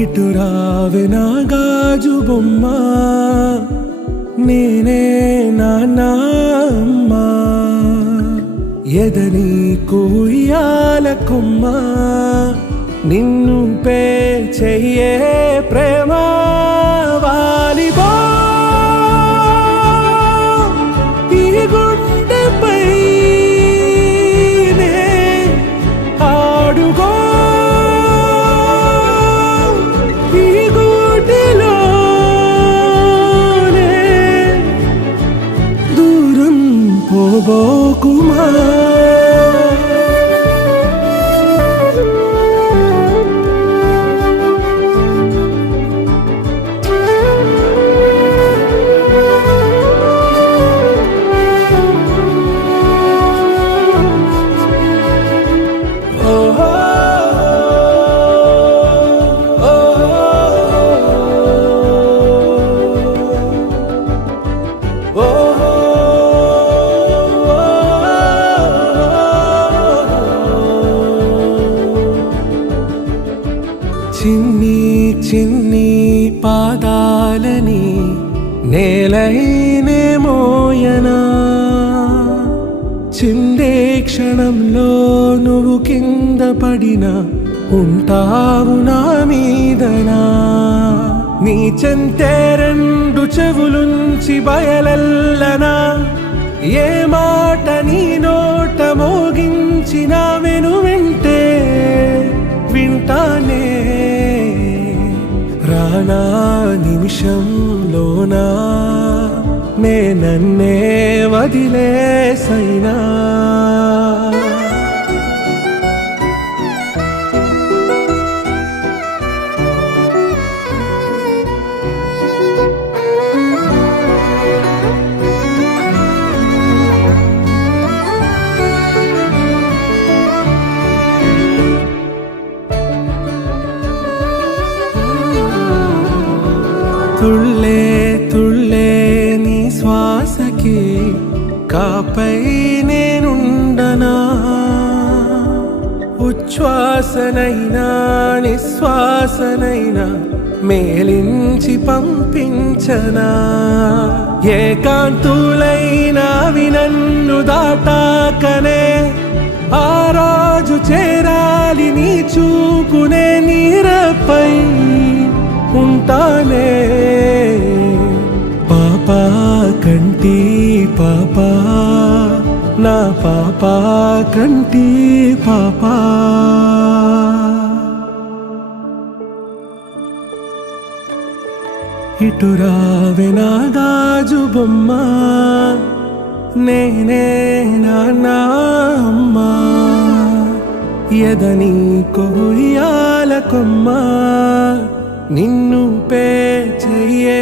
ఇటు రావే నా గాజు బొమ్మ, నేనే నాన్న అమ్మ. ఎదని కూయాల కొమ్మ, నిన్ను పే చెయ్యే ప్రేమ. వాలిబో ఈ గుండెపై నే ఆడుగో, ఈ గూటిలోనే దూరం పోబోకుమా. చిన్ని చిన్ని పాదాలని నేలైనే మోయనా, చిందే క్షణంలో నువ్వు కింద పడినా ఉంటావు నా మీదనా. నీ చెంతే రెండు చెవులుంచి బయలెల్లనా, ఏ మాట నీ నోట మోగించిన వెను వింటే వింటానే. రానా నిమిషంలోనా నే నన్నే వదిలేసైనా. తుళ్ళే తుళ్ళే నీ శ్వాసకి కాపై నేనుండనా, ఉచ్ఛ్వాసనైనా నిశ్వాసనైనా మేలించి పంపించనా. ఏకాంతులైనవి నన్ను దాటాకనే ఆ రాజు చేరాలి నీ చూపునే నీరపై ఉంటానే. పాపా కంటి పాపా, నా పాపా కంటి పాపా. ఇటు రావే నా గాజు బొమ్మ, నేనే నాన్న అమ్మ. ఎదని కొయ్యాల కొమ్మ, నిన్ను పే చెయ్యే